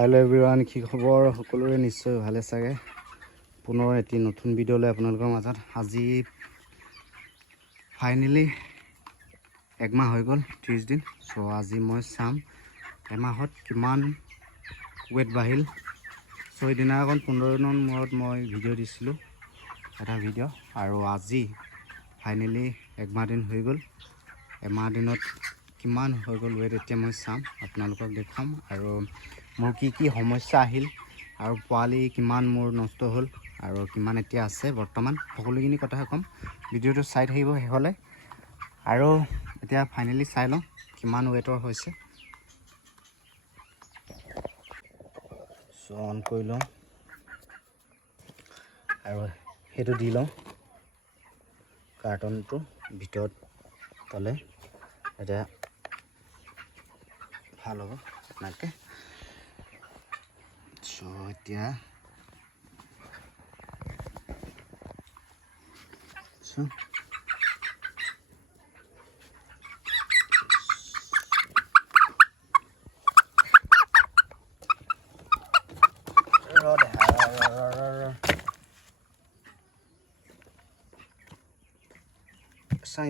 Hello' everyone, কি খবৰ? সকলোৰে নিশ্চয় ভালে চাগে। পুনৰ এটি নতুন ভিডিঅ'লৈ আপোনালোকৰ মাজত আজি ফাইনেলি একমাহ হৈ গ'ল, 30 দিন। চ' আজি মই চাম এমাহত কিমান ৱেট বাঢ়িল। চ' সেইদিনাখন 15 দিনৰ মূৰত মই ভিডিঅ' দিছিলোঁ এটা ভিডিঅ', আৰু আজি ফাইনেলি একমাহ দিন হৈ গ'ল। এমাহ দিনত কিমান হৈ গ'ল ৱেট এতিয়া মই চাম, আপোনালোকক দেখুৱাম, আৰু মোৰ কি কি সমস্যা আহিল আৰু পোৱালি কিমান মোৰ নষ্ট হ'ল আৰু কিমান এতিয়া আছে বৰ্তমান, সকলোখিনি কথা ক'ম। ভিডিঅ'টো চাই থাকিব শেষলৈ। আৰু এতিয়া ফাইনেলি চাই লওঁ কিমান ৱেটৰ হৈছে। চ' অন কৰি লওঁ আৰু সেইটো দি লওঁ কাৰ্টনটো ভিতৰত তলে, এতিয়া ভাল হ'ব আপোনালোকে। চ' এতিয়া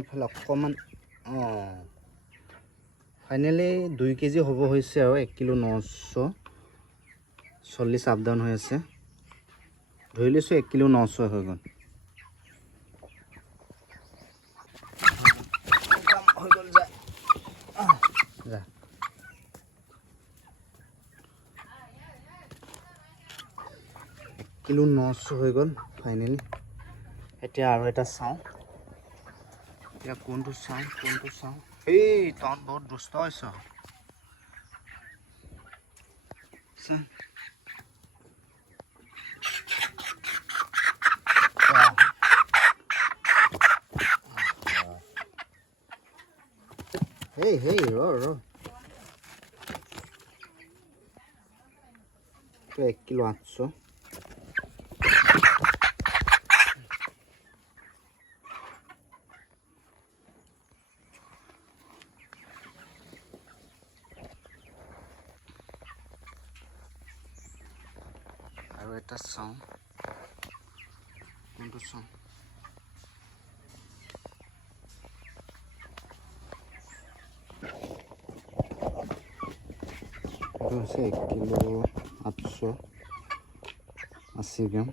ইফালে অকণমান ফাইনেলি 2 কেজি হ'ব হৈছে আৰু 1 কিলো 940 আপ ডাউন হৈ আছে। ধৰি লৈছোঁ 1 কিলো 900 হৈ গ'ল। যা 1 কিলো 900 হৈ গ'ল ফাইনেলি। এতিয়া আৰু এটা চাওঁ, এতিয়া কোনটো চাওঁ। এই তহঁত বহুত দুষ্ট হৈছ। Hey, ro. 1 কিলো 800। আৰু এটা চাওঁ, কোনটো চাওঁ। এইটো হৈছে 1 কিলো 880 গ্ৰাম।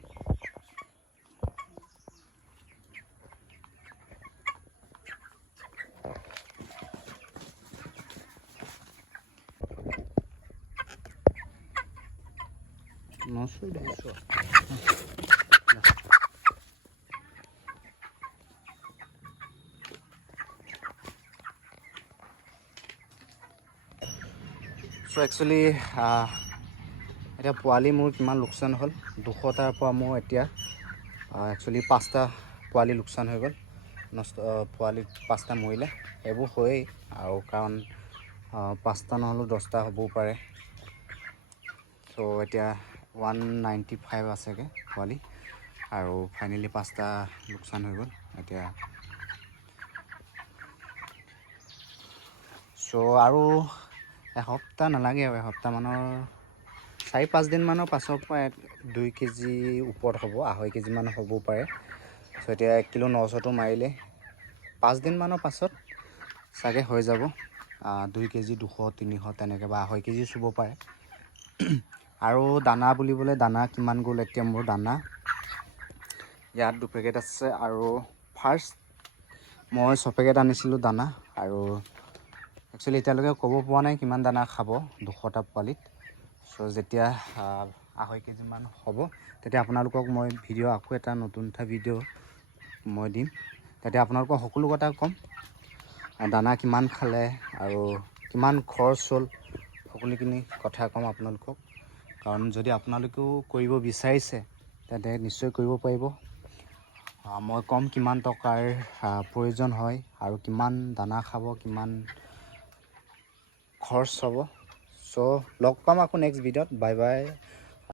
চ' একচুৱেলি এতিয়া পোৱালি মোৰ কিমান লোকচান হ'ল, 200টাৰ পৰা মোৰ এতিয়া একচুৱেলি 5টা পোৱালি লোকচান হৈ গ'ল। পোৱালি 5টা মৰিলে। এইবোৰ হয়েই, আৰু কাৰণ 5টা নহ'লেও 10টা হ'বও পাৰে। চ' এতিয়া 195 আছেগৈ পোৱালি, আৰু ফাইনেলি 5টা লোকচান হৈ গ'ল এতিয়া। চ' আৰু এসপ্তাহ নালাগে, আৰু এসপ্তাহমানৰ 4-5 দিনমানৰ পাছৰ পৰা 2 কেজি ওপৰত হ'ব, 2.5 কেজিমান হ'বও পাৰে। চ' এতিয়া 1 কিলো 900টো মাৰিলে 5 দিনমানৰ পাছত চাগে হৈ যাব 2 কেজি 200-300 তেনেকৈ, বা 2.5 কেজি চুব পাৰে। আৰু দানা বুলিবলৈ দানা কিমান গ'ল এতিয়া মোৰ দানা ইয়াত 2 পেকেট আছে, আৰু ফাৰ্ষ্ট মই 6 পেকেট আনিছিলোঁ দানা, আৰু একচুৱেলি এতিয়ালৈকে ক'ব পৰা নাই কিমান দানা খাব 200টা পোৱালিত। চ' যেতিয়া 2.5 কেজিমান হ'ব তেতিয়া আপোনালোকক মই ভিডিঅ' আকৌ এটা নতুন এটা ভিডিঅ' মই দিম, তেতিয়া আপোনালোকক সকলো কথা ক'ম, দানা কিমান খালে আৰু কিমান খৰচ হ'ল, সকলোখিনি কথা ক'ম আপোনালোকক। কাৰণ যদি আপোনালোকেও কৰিব বিচাৰিছে তেন্তে নিশ্চয় কৰিব পাৰিব। মই ক'ম কিমান টকাৰ প্ৰয়োজন হয় আৰু কিমান দানা খাব, কিমান খৰচ হ'ব। চ' লগ পাম আকৌ নেক্সট ভিডিঅ'ত। Bye bye.